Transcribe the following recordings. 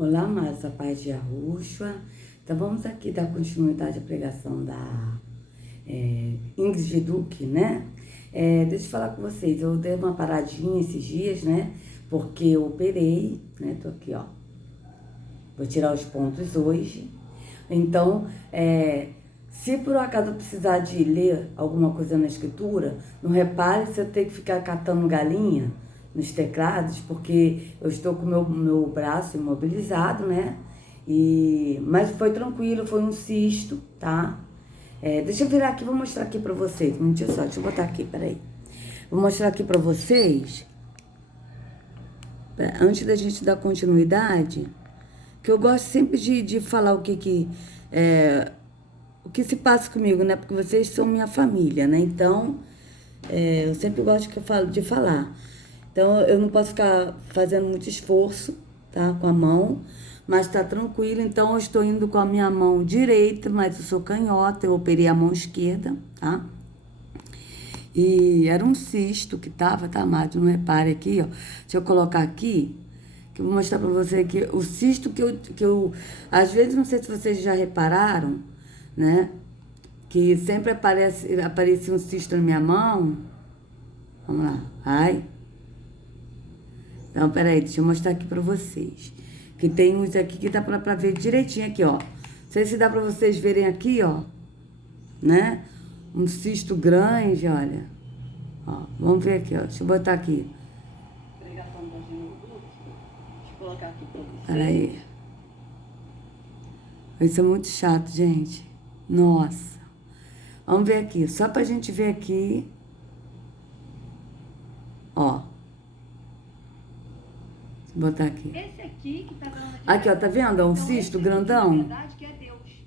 Olá, amados, a paz de Yahushua. Então vamos aqui dar continuidade à pregação da Ingrid Duque, né? Deixa eu falar com vocês, eu dei uma paradinha esses dias, né? Porque eu operei, né? Tô aqui, ó. Vou tirar os pontos hoje. Então, se por um acaso eu precisar de ler alguma coisa na escritura, não repare se eu tenho que ficar catando galinha nos teclados, porque eu estou com o meu braço imobilizado, né? Mas foi tranquilo, foi um cisto, tá? Deixa eu virar aqui, vou mostrar aqui pra vocês. Um minutinho só, deixa eu botar aqui, peraí. Vou mostrar aqui pra vocês, antes da gente dar continuidade, que eu gosto sempre de falar o que se passa comigo, né? Porque vocês são minha família, né? Então, eu sempre gosto de falar. Então, eu não posso ficar fazendo muito esforço, tá? Com a mão, mas tá tranquilo. Então, eu estou indo com a minha mão direita, mas eu sou canhota, eu operei a mão esquerda, tá? E era um cisto que tava, tá, amado? Não repare aqui, ó. Deixa eu colocar aqui, que eu vou mostrar pra você aqui o cisto que eu... Às vezes, não sei se vocês já repararam, né? Que sempre aparecia um cisto na minha mão. Vamos lá. Ai. Então, peraí, deixa eu mostrar aqui pra vocês. Que tem uns aqui que dá pra ver direitinho aqui, ó. Não sei se dá pra vocês verem aqui, ó. Né? Um cisto grande, olha. Ó, vamos ver aqui, ó. Deixa eu botar aqui. Pregação da Ingrid Duque. Deixa eu colocar aqui pra vocês. Peraí. Isso é muito chato, gente. Nossa. Vamos ver aqui. Só pra gente ver aqui. Ó. Vou botar aqui. Esse aqui que tá dando Aqui, ó, tá vendo? É um cisto grandão. Na verdade, que é Deus.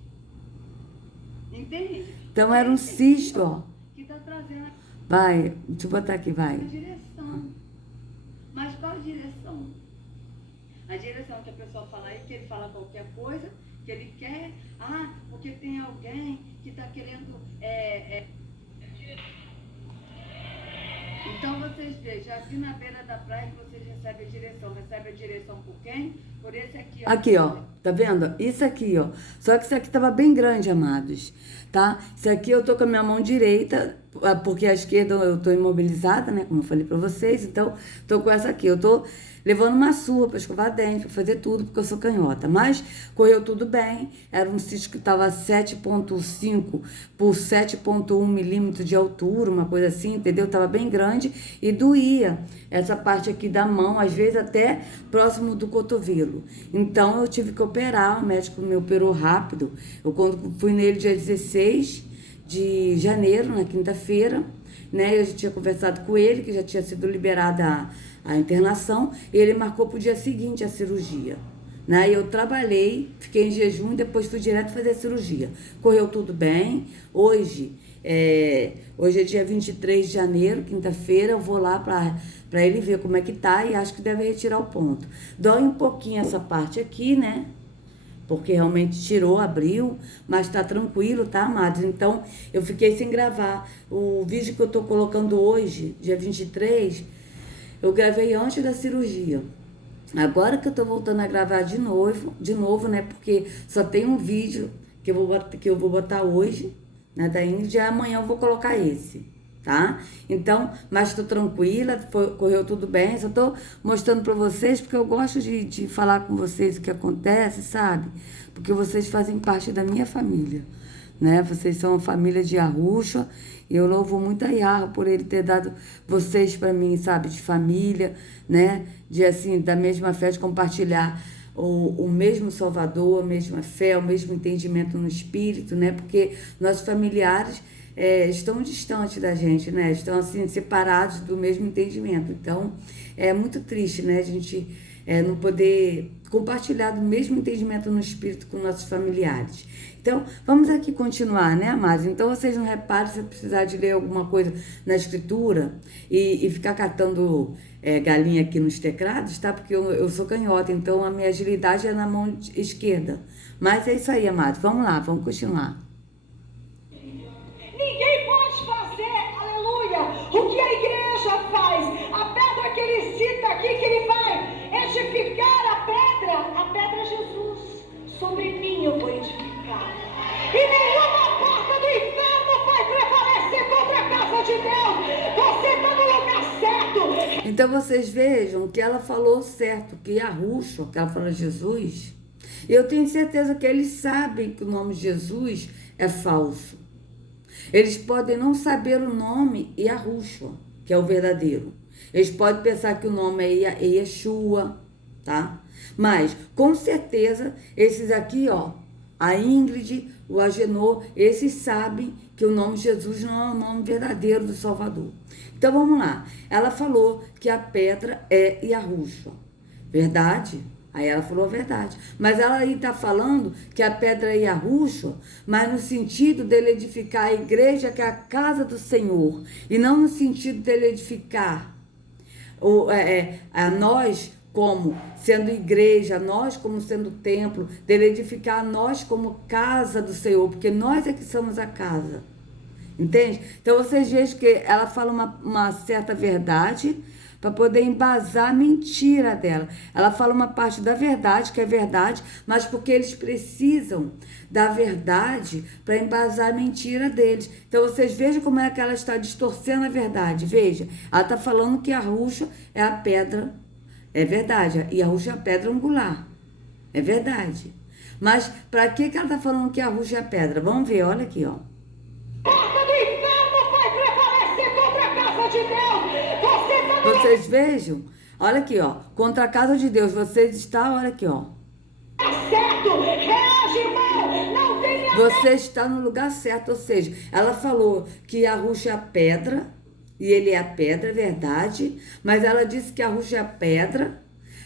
Entende? Então era um cisto, ó. Que tá trazendo Vai, deixa eu botar aqui, vai. a direção. Mas qual direção? A direção que a pessoa fala aí, que ele fala qualquer coisa, que ele quer, porque tem alguém que tá querendo. Então vocês vejam, aqui na beira da praia que vocês recebem a direção. Recebe a direção por quem? Por esse aqui, ó. Aqui, ó, tá vendo? Isso aqui, ó. Só que isso aqui tava bem grande, amados, tá? Isso aqui eu tô com a minha mão direita, porque a esquerda eu tô imobilizada, né? Como eu falei pra vocês, então tô com essa aqui. Eu tô levando uma surra pra escovar dente, pra fazer tudo, porque eu sou canhota. Mas correu tudo bem. Era um cisto que tava 7,5 por 7,1 milímetros de altura, uma coisa assim, entendeu? Tava bem grande e doía essa parte aqui da mão, às vezes até próximo do cotovelo. Então eu tive que operar, o médico me operou rápido. Eu quando fui nele dia 16 de janeiro, na quinta-feira, né? Eu já tinha conversado com ele, que já tinha sido liberada a internação, e ele marcou para o dia seguinte a cirurgia. Né? Eu trabalhei, fiquei em jejum e depois fui direto fazer a cirurgia. Correu tudo bem. Hoje é dia 23 de janeiro, quinta-feira, eu vou lá para ele ver como é que tá e acho que deve retirar o ponto. Dói um pouquinho essa parte aqui, né? Porque realmente tirou, abriu, mas tá tranquilo, tá, amados? Então, eu fiquei sem gravar. O vídeo que eu tô colocando hoje, dia 23, eu gravei antes da cirurgia. Agora que eu tô voltando a gravar de novo, né? Porque só tem um vídeo que eu vou botar hoje, né, da Ingrid, e amanhã eu vou colocar esse, tá? Então, mas tô tranquila, correu tudo bem, só tô mostrando pra vocês porque eu gosto de falar com vocês o que acontece, sabe? Porque vocês fazem parte da minha família, né? Vocês são a família de Yahushua e eu louvo muito a Yahweh por ele ter dado vocês pra mim, sabe? De família, né? De assim, da mesma fé, de compartilhar o mesmo Salvador, a mesma fé, o mesmo entendimento no Espírito, né? Porque nossos familiares estão distantes da gente, né? Estão assim, separados do mesmo entendimento. Então, é muito triste, né? A gente não poder compartilhar do mesmo entendimento no Espírito com nossos familiares. Então, vamos aqui continuar, né, amados? Então, vocês não reparem se precisar de ler alguma coisa na Escritura e ficar catando galinha aqui nos teclados, tá? Porque eu sou canhota, então a minha agilidade é na mão esquerda. Mas é isso aí, amados. Vamos lá, vamos continuar. Ninguém pode fazer, aleluia, o que a igreja faz. A pedra que ele cita aqui, que ele vai edificar a pedra sobre mim eu vou edificar. E nenhuma porta do inferno vai prevalecer contra a casa de Deus. Você está no lugar certo. Então vocês vejam que ela falou certo, que Yahushua, que ela fala Jesus, eu tenho certeza que eles sabem que o nome Jesus é falso. Eles podem não saber o nome Yahushua, que é o verdadeiro. Eles podem pensar que o nome é Yeshua, tá? Mas, com certeza, esses aqui, ó, a Ingrid, o Agenor, esses sabem que o nome Jesus não é o nome verdadeiro do Salvador. Então, vamos lá. Ela falou que a pedra é Yahushua. Verdade? Aí ela falou a verdade. Mas ela aí está falando que a pedra é Yahushua, mas no sentido dele edificar a igreja, que é a casa do Senhor. E não no sentido dele edificar a nós como sendo igreja, nós como sendo templo, dele edificar a nós como casa do Senhor, porque nós é que somos a casa. Entende? Então vocês vejam que ela fala uma certa verdade para poder embasar a mentira dela. Ela fala uma parte da verdade, que é verdade, mas porque eles precisam da verdade para embasar a mentira deles. Então vocês vejam como é que ela está distorcendo a verdade. Veja, ela está falando que a Yahushua é a pedra. É verdade, e a Yahushua é a pedra angular. É verdade. Mas para que ela está falando que a Yahushua é a pedra? Vamos ver, olha aqui, ó. Porta do inferno vai prevalecer contra a casa de Deus. Você está no Vocês vejam, olha aqui, ó. Contra a casa de Deus, vocês estão, olha aqui, ó. lugar certo. Reage, irmão. Não tenha Você está no lugar certo, ou seja, ela falou que Yahushua é a pedra, e ele é a pedra, é verdade, mas ela disse que Yahushua é a pedra,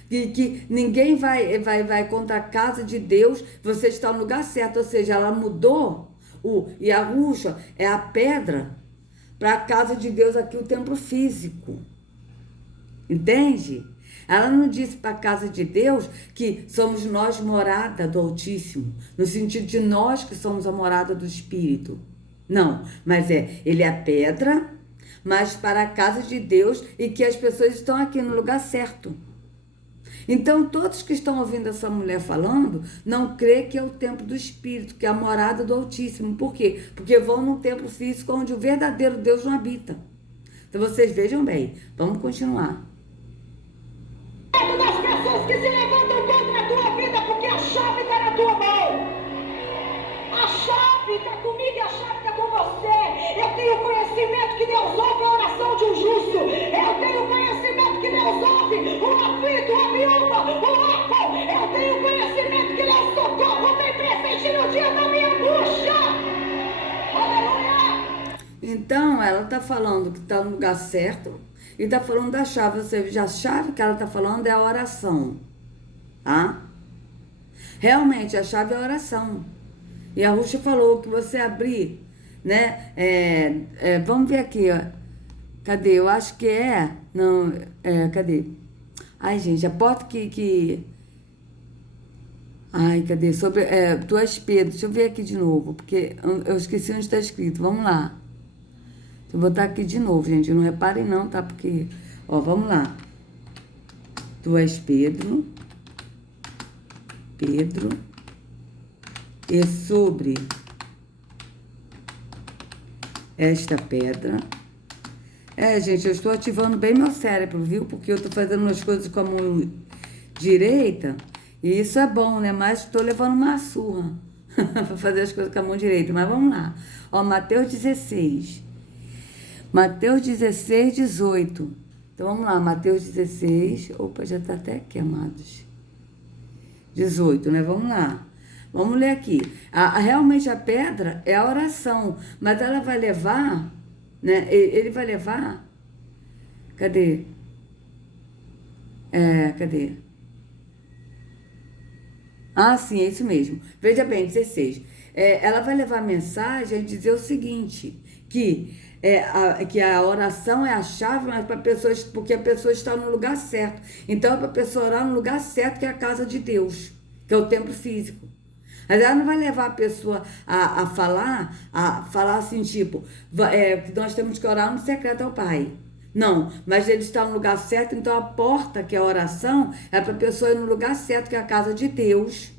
e que ninguém vai contra a casa de Deus, você está no lugar certo, ou seja, ela mudou o Yahushua é a pedra para a casa de Deus aqui, o templo físico. Entende? Ela não disse para a casa de Deus que somos nós morada do Altíssimo, no sentido de nós que somos a morada do Espírito. Não, mas ele é a pedra, mas para a casa de Deus e que as pessoas estão aqui no lugar certo. Então, todos que estão ouvindo essa mulher falando, não crê que é o templo do Espírito, que é a morada do Altíssimo. Por quê? Porque vão num templo físico onde o verdadeiro Deus não habita. Então, vocês vejam bem. Vamos continuar. medo das pessoas que se levantam contra a tua vida, porque a chave está na tua mão. A chave está comigo e a chave está com você. Eu tenho conhecimento que Deus ouve a oração de um justo. Eu tenho conhecimento que Deus ouve o aflito, a viúva, o órfão. Eu tenho conhecimento que Deus socorro bem presente no dia da minha angústia. Aleluia! Então, ela está falando que está no lugar certo e está falando da chave. Ou seja, a chave que ela está falando é a oração. Tá? Realmente, a chave é a oração. E a Yahushua falou que você abrir, né? Vamos ver aqui, ó. Cadê? Eu acho que não, cadê? Ai, gente, a porta ai, cadê? Tu és Pedro. Deixa eu ver aqui de novo, porque eu esqueci onde está escrito. Vamos lá. Deixa eu botar aqui de novo, gente. Não reparem não, tá? Porque, ó, vamos lá. Tu és Pedro. E sobre esta pedra. Gente, eu estou ativando bem meu cérebro, viu? Porque eu estou fazendo as coisas com a mão direita. E isso é bom, né? Mas estou levando uma surra para fazer as coisas com a mão direita. Mas vamos lá. Ó, Mateus 16. Mateus 16, 18. Então vamos lá, Mateus 16. Opa, já está até aqui, amados. 18, né? Vamos lá. Vamos ler aqui. Realmente a pedra é a oração, mas ela vai levar, né? Ele vai levar. Cadê? Cadê? Ah, sim, é isso mesmo. Veja bem, 16. Ela vai levar a mensagem a dizer o seguinte, que a oração é a chave, mas para pessoas, porque a pessoa está no lugar certo. Então é para a pessoa orar no lugar certo, que é a casa de Deus, que é o templo físico. Mas ela não vai levar a pessoa a falar assim, tipo, nós temos que orar no secreto ao Pai. Não, mas ele está no lugar certo, então a porta, que é a oração, é para a pessoa ir no lugar certo, que é a casa de Deus.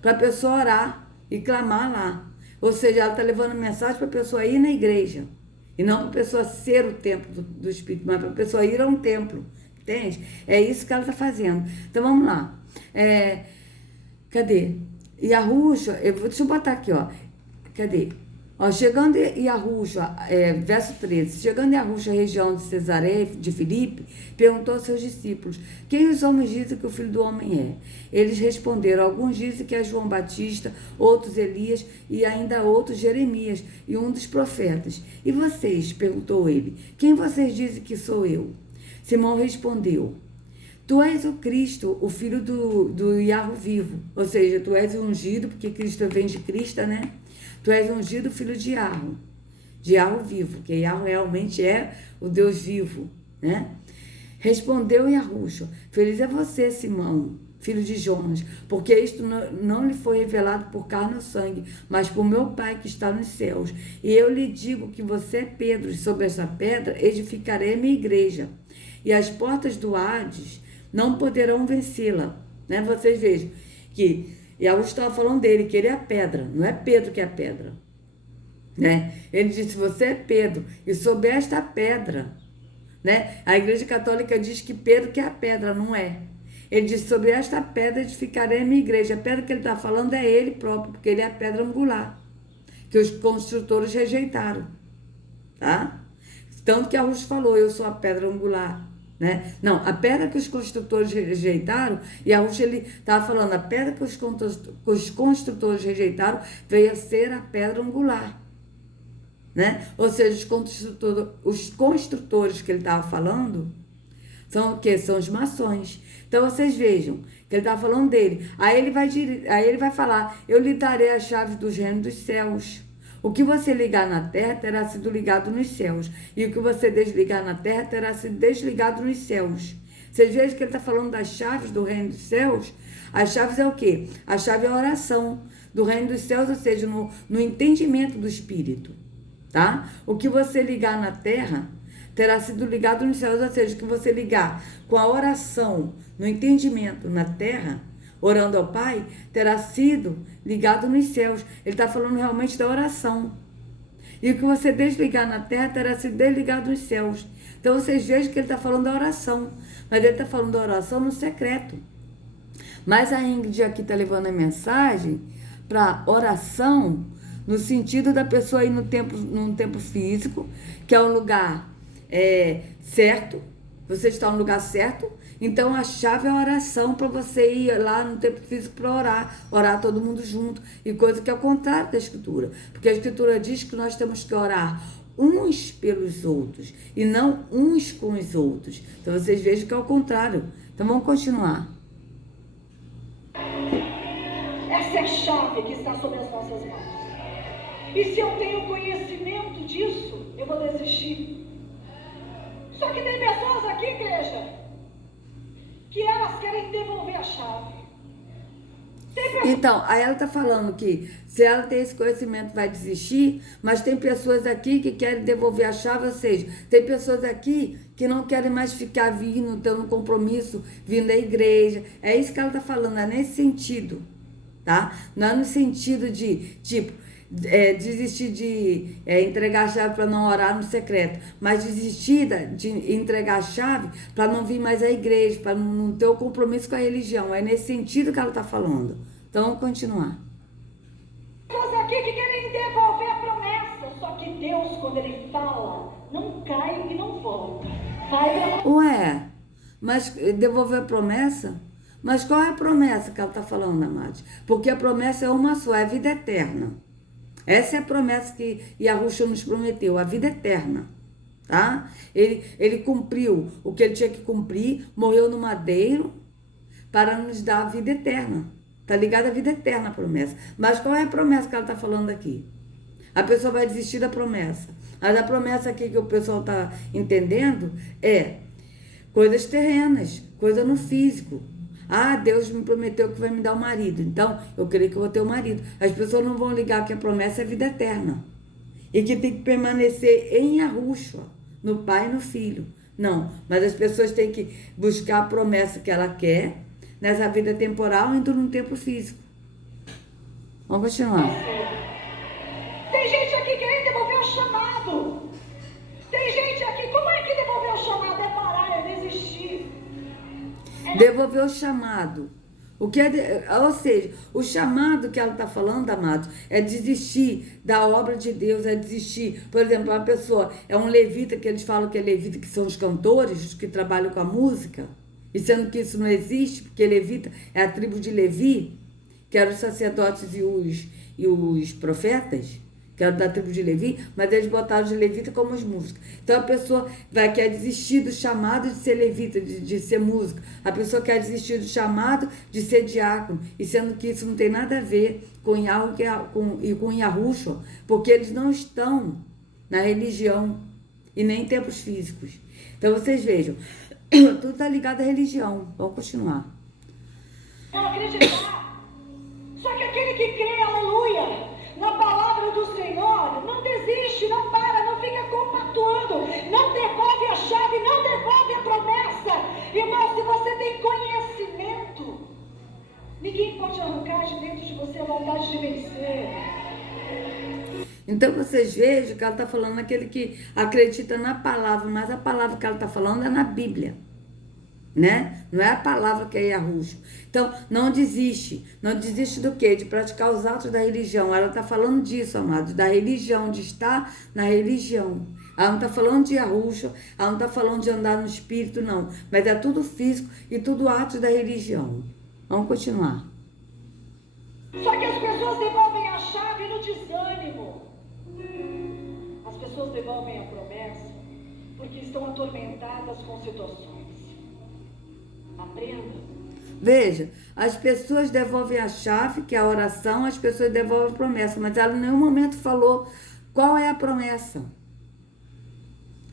para a pessoa orar e clamar lá. Ou seja, ela está levando mensagem para a pessoa ir na igreja. E não para a pessoa ser o templo do Espírito, mas para a pessoa ir a um templo. Entende? É isso que ela está fazendo. Então vamos lá. Cadê? Yahushua, deixa eu botar aqui, ó. Cadê? Ó, chegando em Yahushua, verso 13, chegando em Yahushua, região de Cesareia de Filipe, perguntou aos seus discípulos: quem os homens dizem que o Filho do Homem é? Eles responderam: alguns dizem que é João Batista, outros Elias e ainda outros Jeremias e um dos profetas. E vocês? Perguntou ele: quem vocês dizem que sou eu? Simão respondeu: tu és o Cristo, o filho do Yahvé vivo. Ou seja, tu és o ungido, porque Cristo vem de Cristo, né? Tu és ungido, filho de Yahvé vivo, que Yahvé realmente é o Deus vivo, né? Respondeu Yahushua: feliz é você, Simão, filho de Jonas, porque isto não lhe foi revelado por carne ou sangue, mas por meu Pai que está nos céus. E eu lhe digo que você é Pedro, e sobre esta pedra edificarei a minha igreja, e as portas do Hades não poderão vencê-la, né? Vocês vejam que Yahushua estava falando dele, que ele é a pedra, não é Pedro que é a pedra, né? Ele disse: você é Pedro, e sobre esta pedra, né? A Igreja Católica diz que Pedro que é a pedra, não é. Ele disse: sobre esta pedra edificarei a minha igreja. A pedra que ele está falando é ele próprio, porque ele é a pedra angular, que os construtores rejeitaram, tá? Tanto que Yahushua falou: eu sou a pedra angular. Né? Não, a pedra que os construtores rejeitaram, e Yahushua ele estava falando, a pedra que os construtores rejeitaram veio a ser a pedra angular, né? Ou seja, os construtores que ele estava falando são o quê? São os maçons. Então vocês vejam que ele estava falando dele. Aí ele vai falar: eu lhe darei a chave dos reinos dos céus. O que você ligar na terra terá sido ligado nos céus, e o que você desligar na terra terá sido desligado nos céus. Vocês vejam que ele está falando das chaves do reino dos céus. As chaves é o quê? A chave é a oração do reino dos céus, ou seja, no entendimento do Espírito, tá? O que você ligar na terra terá sido ligado nos céus, ou seja, o que você ligar com a oração, no entendimento na terra, orando ao Pai, terá sido ligado nos céus. Ele está falando realmente da oração. E o que você desligar na terra terá sido desligado nos céus. Então vocês vejam que ele está falando da oração. Mas ele está falando da oração no secreto. Mas a Ingrid aqui está levando a mensagem para oração no sentido da pessoa ir num tempo físico, que é um lugar certo. Você está no lugar certo. Então a chave é a oração, para você ir lá no tempo físico para orar todo mundo junto, e coisa que é o contrário da Escritura, porque a Escritura diz que nós temos que orar uns pelos outros e não uns com os outros. Então vocês vejam que é o contrário. Então vamos continuar. Essa é a chave que está sobre as nossas mãos. E se eu tenho conhecimento disso, eu vou desistir. Só que tem pessoas aqui, igreja, que elas querem devolver a chave. Então, aí ela está falando que se ela tem esse conhecimento vai desistir, mas tem pessoas aqui que querem devolver a chave, ou seja, tem pessoas aqui que não querem mais ficar vindo, tendo um compromisso, vindo da igreja. É isso que ela está falando, é nesse sentido, tá? Não é no sentido de, tipo, desistir de entregar a chave para não orar no secreto, mas desistir de entregar a chave para não vir mais à igreja, para não ter o compromisso com a religião. É nesse sentido que ela está falando. Então vamos continuar. Pessoas aqui que querem devolver a promessa, só que Deus, quando Ele fala, não cai e não volta. Ué, mas devolver a promessa? Mas qual é a promessa que ela está falando, amados? Porque a promessa é uma só, é a vida eterna. Essa é a promessa que Yahushua nos prometeu, a vida eterna, tá? Ele cumpriu o que ele tinha que cumprir, morreu no madeiro para nos dar a vida eterna. Tá ligado à vida eterna a promessa. Mas qual é a promessa que ela está falando aqui? A pessoa vai desistir da promessa. Mas a promessa aqui que o pessoal está entendendo é coisas terrenas, coisa no físico. Ah, Deus me prometeu que vai me dar um marido, então eu creio que eu vou ter um marido. As pessoas não vão ligar que a promessa é vida eterna. E que tem que permanecer em Yahushua, no Pai e no Filho. Não, mas as pessoas têm que buscar a promessa que ela quer nessa vida temporal, indo num tempo físico. Vamos continuar. Tem gente aqui querendo devolver o chamado. Tem gente aqui, como é que devolver o chamado? É parar, é desistir. Devolver o chamado. O que ou seja, o chamado que ela está falando, amados, é desistir da obra de Deus, é desistir. Por exemplo, uma pessoa é um levita, que eles falam que é levita, que são os cantores, os que trabalham com a música, e sendo que isso não existe, porque levita é a tribo de Levi, que eram os sacerdotes e os profetas, que eram da tribo de Levi, mas eles botaram os levitas como os músicos. Então a pessoa quer desistir do chamado de ser levita, de ser músico. A pessoa quer desistir do chamado de ser diácono, e sendo que isso não tem nada a ver com Yahweh e com Yahushua, porque eles não estão na religião e nem em tempos físicos. Então vocês vejam, tudo está ligado à religião. Vamos continuar. Não acreditar. Só que aquele que crê, aleluia, na palavra do Senhor, não desiste, não para, não fica compactuando, não devolve a chave, não devolve a promessa. Irmão, se você tem conhecimento, ninguém pode arrancar de dentro de você a vontade de vencer. Então vocês vejam que ela está falando naquele que acredita na palavra, mas a palavra que ela está falando é na Bíblia, né? Não é a palavra que é Yahushua. Então, não desiste. Não desiste do quê? De praticar os atos da religião. Ela está falando disso, amados, da religião, de estar na religião. Ela não está falando de Yahushua, ela não está falando de andar no espírito, não. Mas é tudo físico e tudo atos da religião. Vamos continuar. Só que as pessoas devolvem a chave no desânimo. As pessoas devolvem a promessa porque estão atormentadas com situações. Aprenda. Veja, as pessoas devolvem a chave, que é a oração, as pessoas devolvem a promessa, mas ela em nenhum momento falou qual é a promessa.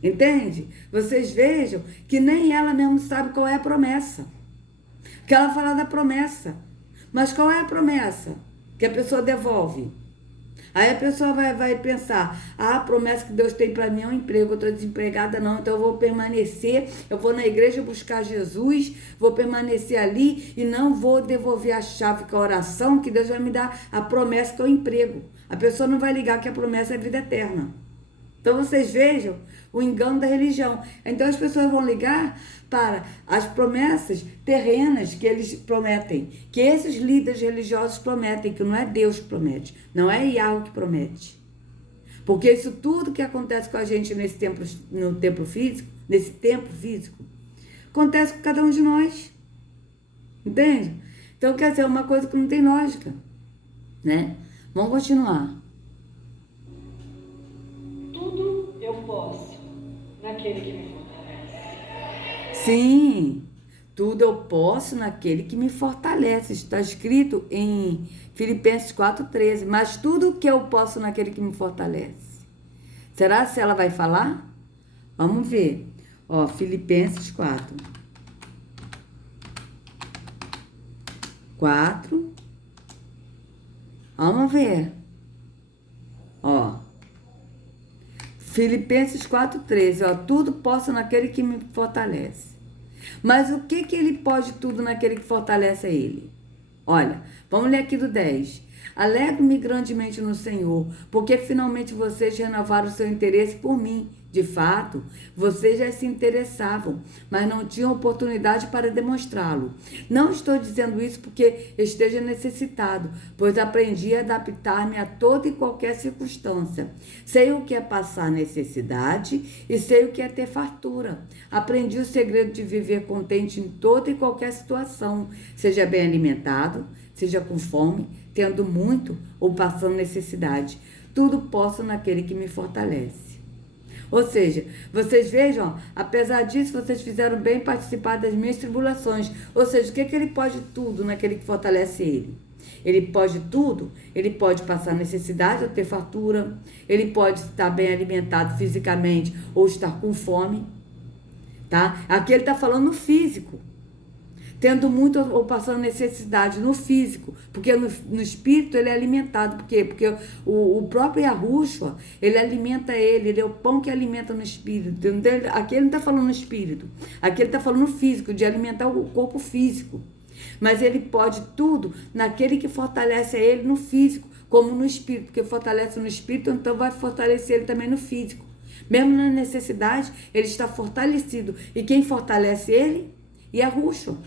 Entende? Vocês vejam que nem ela mesma sabe qual é a promessa. Que ela fala da promessa. Mas qual é a promessa que a pessoa devolve? Aí a pessoa vai pensar, a promessa que Deus tem para mim é um emprego, eu estou desempregada não, então eu vou permanecer, eu vou na igreja buscar Jesus, vou permanecer ali e não vou devolver a chave que é a oração, que Deus vai me dar a promessa que é o emprego. A pessoa não vai ligar que a promessa é a vida eterna. Então vocês vejam o engano da religião. Então as pessoas vão ligar para as promessas terrenas que eles prometem, que esses líderes religiosos prometem, que não é Deus que promete, não é Yahweh que promete. Porque isso tudo que acontece com a gente nesse tempo físico, acontece com cada um de nós. Entende? Então quer dizer, é uma coisa que não tem lógica, né? Vamos continuar. Tudo eu posso naquele que me fortalece. Sim, tudo eu posso naquele que me fortalece. Está escrito em Filipenses 4,13. Mas tudo que eu posso naquele que me fortalece. Será se ela vai falar? Vamos ver. Ó, Filipenses 4. 4. Vamos ver. Ó. Filipenses 4,13. Ó, tudo posso naquele que me fortalece. Mas o que ele pode tudo naquele que fortalece a ele? Olha, vamos ler aqui do 10. Alegro-me grandemente no Senhor, porque finalmente vocês renovaram o seu interesse por mim. De fato, vocês já se interessavam, mas não tinham oportunidade para demonstrá-lo. Não estou dizendo isso porque esteja necessitado, pois aprendi a adaptar-me a toda e qualquer circunstância. Sei o que é passar necessidade e sei o que é ter fartura. Aprendi o segredo de viver contente em toda e qualquer situação, seja bem alimentado, seja com fome, tendo muito ou passando necessidade. Tudo posso naquele que me fortalece. Ou seja, vocês vejam, apesar disso, vocês fizeram bem participar das minhas tribulações. Ou seja, o que ele pode tudo naquele que fortalece ele? Ele pode tudo, ele pode passar necessidade ou ter fartura, ele pode estar bem alimentado fisicamente ou estar com fome, tá? Aqui ele está falando no físico. Tendo muito ou passando necessidade no físico, porque no espírito ele é alimentado. Por quê? Porque o próprio Yahushua, ele alimenta ele é o pão que alimenta no espírito. Aqui ele não está falando no espírito, aqui ele está falando no físico, de alimentar o corpo físico. Mas ele pode tudo naquele que fortalece ele no físico, como no espírito, porque fortalece no espírito, então vai fortalecer ele também no físico. Mesmo na necessidade, ele está fortalecido. E quem fortalece ele? Yahushua.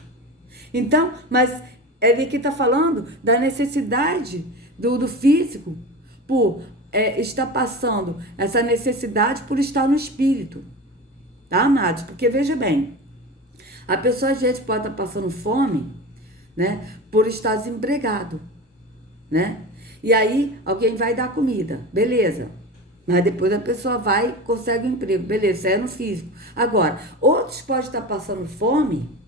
Então, mas ele aqui está falando da necessidade do físico, por estar passando essa necessidade por estar no espírito. Tá, amados? Porque veja bem, a pessoa às vezes pode estar passando fome, né, por estar desempregado, né? E aí alguém vai dar comida, beleza. Mas depois a pessoa vai e consegue um emprego, beleza, isso é no físico. Agora, outros podem estar passando fome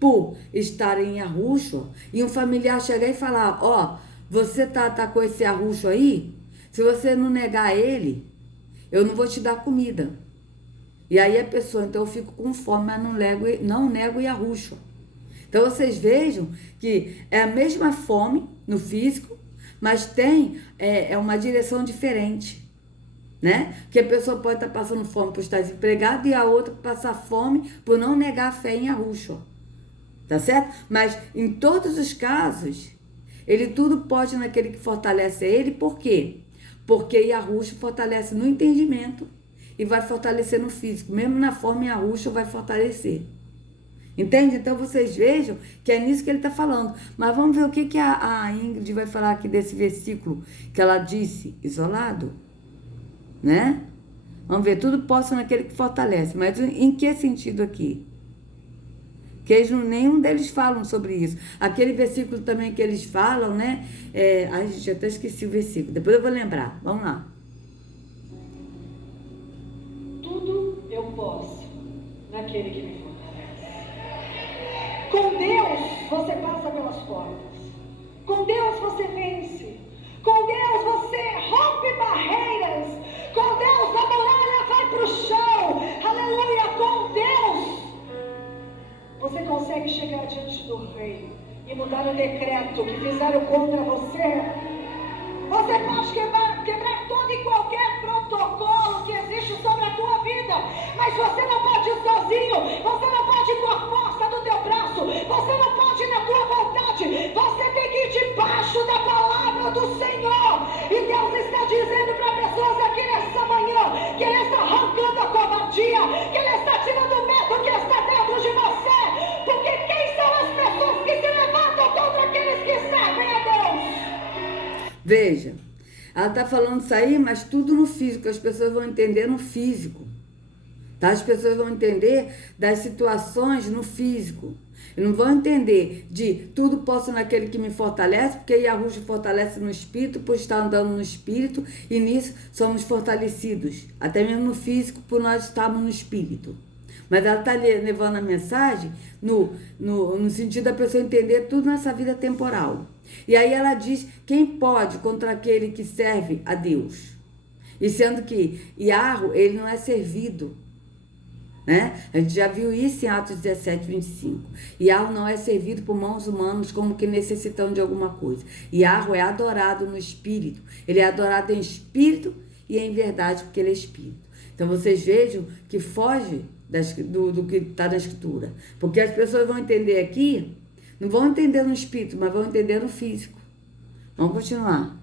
por estarem em arruxo e um familiar chegar e falar, ó, você tá com esse arruxo aí? Se você não negar ele, eu não vou te dar comida. E aí a pessoa, então eu fico com fome, mas não nego e arruxo. Então vocês vejam que é a mesma fome no físico, mas tem uma direção diferente, né? Porque a pessoa pode estar passando fome por estar desempregada e a outra passar fome por não negar a fé em Yahushua, tá certo? Mas em todos os casos, ele tudo pode naquele que fortalece ele, por quê? Porque Yahushua fortalece no entendimento e vai fortalecer no físico, mesmo na forma Yahushua vai fortalecer. Entende? Então vocês vejam que é nisso que ele está falando. Mas vamos ver o que a Ingrid vai falar aqui desse versículo que ela disse, isolado, né? Vamos ver, tudo posso naquele que fortalece. Mas em que sentido aqui? Que nenhum deles falam sobre isso. Aquele versículo também que eles falam, né? Ai, gente, até esqueci o versículo. Depois eu vou lembrar. Vamos lá. Tudo eu posso naquele que me fortalece. Com Deus você passa pelas portas. Com Deus você vence. Com Deus você rompe barreiras. Com Deus a muralha vai para o chão. Aleluia. Com Deus você consegue chegar diante do rei e mudar o decreto que fizeram contra você. Você pode quebrar todo e qualquer protocolo que existe sobre a tua vida, mas você não pode ir sozinho, você não pode ir com a força do teu braço, você não pode ir na tua vontade, você tem que ir debaixo da palavra do Senhor. E Deus está dizendo para pessoas aqui nessa manhã que Ele está arrancando a covardia, que Ele está tirando o medo que está dentro de você, porque quem são as pessoas que se levantam contra aqueles que servem a Deus? Veja, ela está falando isso aí, mas tudo no físico, as pessoas vão entender no físico, tá? As pessoas vão entender das situações no físico, e não vão entender de tudo posso naquele que me fortalece, porque Yahushua fortalece no espírito, por estar andando no espírito, e nisso somos fortalecidos, até mesmo no físico, por nós estarmos no espírito. Mas ela está levando a mensagem no sentido da pessoa entender tudo nessa vida temporal. E aí ela diz, quem pode contra aquele que serve a Deus? E sendo que Yahu, ele não é servido, né? A gente já viu isso em Atos 17, 25. Yahu não é servido por mãos humanas como que necessitando de alguma coisa. Yahu é adorado no espírito. Ele é adorado em espírito e em verdade, porque ele é espírito. Então vocês vejam que foge do que está na escritura. Porque as pessoas vão entender aqui, não vão entender no espírito, mas vão entender no físico. Vamos continuar.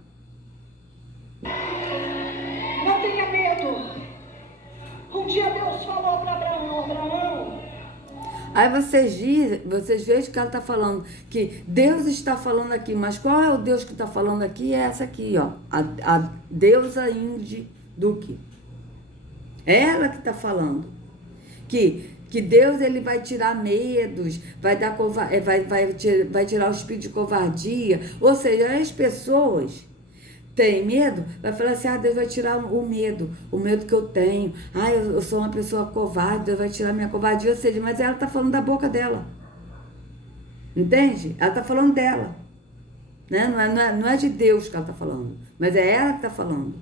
Não tenha medo. Um dia Deus falou para Abraão. Aí vocês vejam que ela está falando, que Deus está falando aqui, mas qual é o Deus que está falando aqui? É essa aqui, ó, a deusa Ingrid Duque. É ela que está falando. Que Deus ele vai tirar medos, vai tirar o espírito de covardia. Ou seja, as pessoas têm medo, vai falar assim, Deus vai tirar o medo que eu tenho. Eu sou uma pessoa covarde, Deus vai tirar minha covardia. Ou seja, mas ela está falando da boca dela. Entende? Ela está falando dela. Né? Não é de Deus que ela está falando, mas é ela que está falando.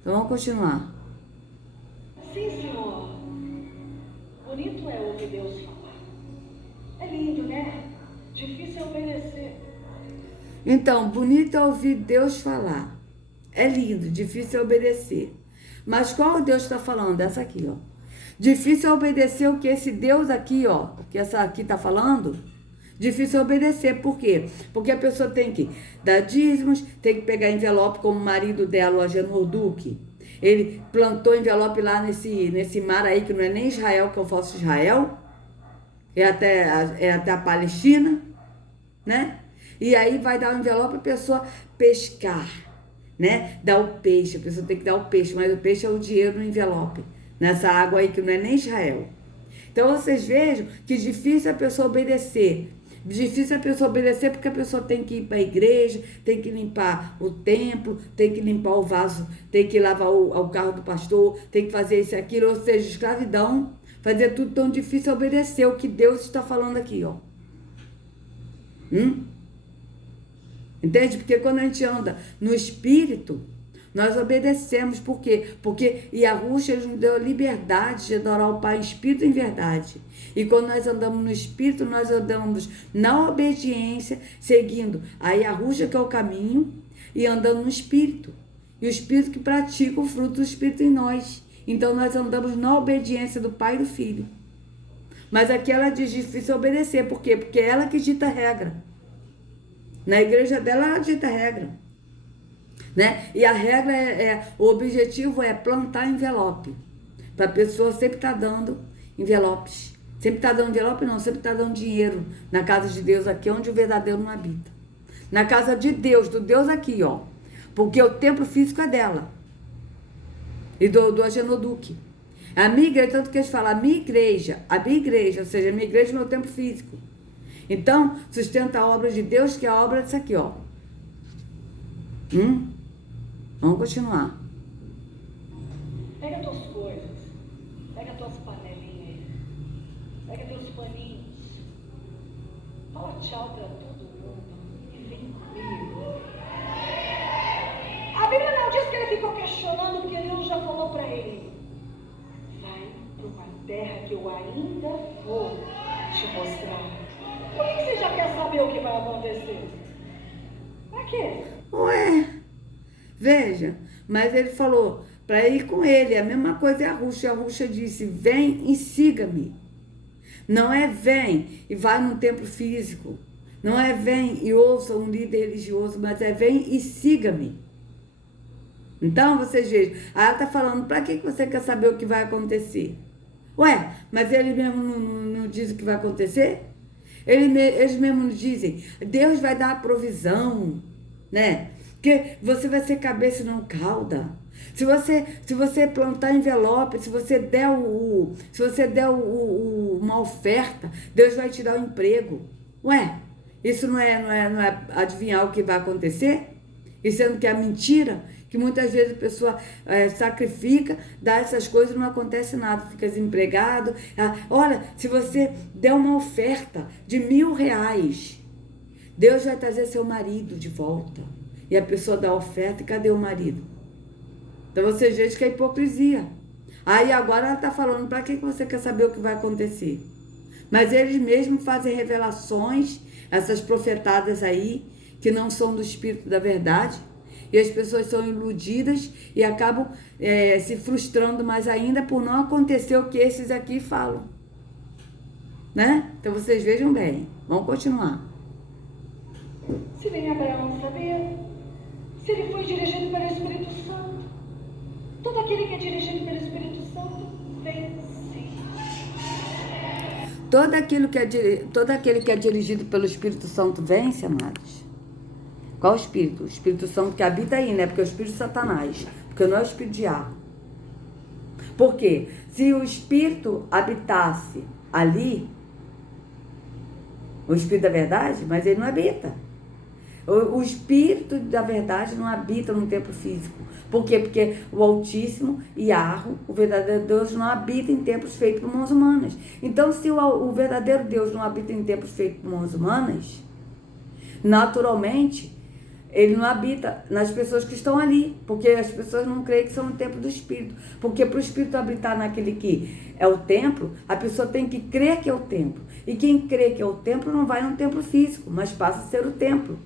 Então vamos continuar. Sim, Senhor. Bonito é ouvir Deus falar. É lindo, né? Difícil é obedecer. Então, bonito é ouvir Deus falar. É lindo, difícil é obedecer. Mas qual Deus está falando? Essa aqui, ó. Difícil é obedecer o que esse Deus aqui, ó, o que essa aqui está falando, Difícil é obedecer. Por quê? Porque a pessoa tem que dar dízimos, tem que pegar envelope, como o marido dela, o Agenor Duque. Ele plantou envelope lá nesse mar aí, que não é nem Israel, que é o falso Israel. É até a Palestina, né? E aí vai dar um envelope para a pessoa pescar, né? Dar o peixe, a pessoa tem que dar o peixe, mas o peixe é o dinheiro no envelope. Nessa água aí, que não é nem Israel. Então, vocês vejam que difícil a pessoa obedecer. Difícil a pessoa obedecer porque a pessoa tem que ir para a igreja, tem que limpar o templo, tem que limpar o vaso, tem que lavar o carro do pastor, tem que fazer isso e aquilo, ou seja, escravidão. Fazer tudo tão difícil obedecer o que Deus está falando aqui, ó. Entende? Porque quando a gente anda no Espírito, nós obedecemos. Por quê? Porque Yahushua nos deu a liberdade de adorar o Pai em Espírito e em verdade. E quando nós andamos no Espírito, nós andamos na obediência, seguindo a Yahushua, que é o caminho, e andando no Espírito. E o Espírito que pratica o fruto do Espírito em nós. Então nós andamos na obediência do Pai e do Filho. Mas aqui ela diz difícil obedecer. Por quê? Porque é ela que dita a regra. Na igreja dela, ela dita a regra. Né? E a regra o objetivo é plantar envelope. Para a pessoa sempre estar dando envelopes. Sempre está dando envelope, não, sempre está dando dinheiro na casa de Deus aqui, onde o verdadeiro não habita. Na casa de Deus, do Deus aqui, ó. Porque o templo físico é dela. E do Agenor Duque. A minha igreja, tanto que eles falam, a minha igreja, ou seja, a minha igreja é meu templo físico. Então, sustenta a obra de Deus, que é a obra disso aqui, ó. Vamos continuar. Pega tuas coisas, pega tuas panelinhas, pega teus paninhos, fala tchau pra todo mundo e vem comigo. A Bíblia não diz que ele ficou questionando, porque Deus já falou pra ele: vai para uma terra que eu ainda vou te mostrar. Por que você já quer saber o que vai acontecer? Pra quê? Ué, veja, mas ele falou para ir com ele, a mesma coisa é a Ruxa disse, vem e siga-me. Não é vem e vai num templo físico, não é vem e ouça um líder religioso, mas é vem e siga-me. Então, vocês vejam, ela está falando, para que você quer saber o que vai acontecer? Ué, mas ele mesmo não diz o que vai acontecer? Eles mesmos dizem, Deus vai dar a provisão, né? Que você vai ser cabeça e não cauda. Se você plantar envelope, se você der uma oferta, Deus vai te dar um emprego. Ué, isso não é adivinhar o que vai acontecer? E sendo que é mentira, que muitas vezes a pessoa sacrifica, dá essas coisas e não acontece nada, fica desempregado. Olha, se você der uma oferta de R$1.000, Deus vai trazer seu marido de volta. E a pessoa dá a oferta e cadê o marido? Então você vê que é hipocrisia. Aí agora ela está falando, para que você quer saber o que vai acontecer? Mas eles mesmos fazem revelações, essas profetadas aí, que não são do Espírito da verdade. E as pessoas são iludidas e acabam se frustrando mais ainda por não acontecer o que esses aqui falam. Né? Então vocês vejam bem. Vamos continuar. Se nem Abraão saber, se ele foi dirigido pelo Espírito Santo, todo aquele que é dirigido pelo Espírito Santo vence. Todo aquele que é dirigido pelo Espírito Santo vence, amados. Qual o Espírito? O Espírito Santo que habita aí, né? Porque é o Espírito de Satanás. Porque não é o Espírito de ar. Por quê? Se o Espírito habitasse ali, o Espírito da verdade, mas ele não habita. O Espírito da verdade não habita no templo físico. Por quê? Porque o Altíssimo, Yahweh, o verdadeiro Deus, não habita em templos feitos por mãos humanas. Então, se o verdadeiro Deus não habita em templos feitos por mãos humanas, naturalmente, ele não habita nas pessoas que estão ali, porque as pessoas não creem que são o templo do Espírito. Porque para o Espírito habitar naquele que é o templo, a pessoa tem que crer que é o templo. E quem crê que é o templo não vai no templo físico, mas passa a ser o templo.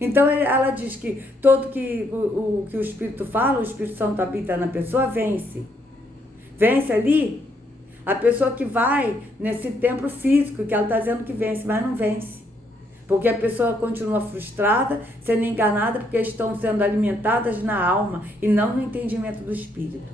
Então ela diz que todo o que o Espírito fala, o Espírito Santo habita na pessoa, vence. Vence ali. A pessoa que vai nesse templo físico, que ela está dizendo que vence, mas não vence. Porque a pessoa continua frustrada, sendo enganada, porque estão sendo alimentadas na alma e não no entendimento do espírito.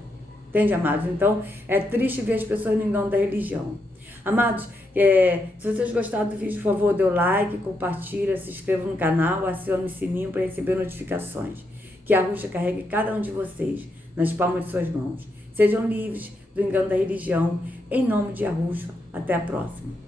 Entende, amados? Então, é triste ver as pessoas no engano da religião. Amados, se vocês gostaram do vídeo, por favor, dê o like, compartilha, se inscreva no canal, acione o sininho para receber notificações. Que a Arusha carregue cada um de vocês nas palmas de suas mãos. Sejam livres do engano da religião. Em nome de Arusha, até a próxima.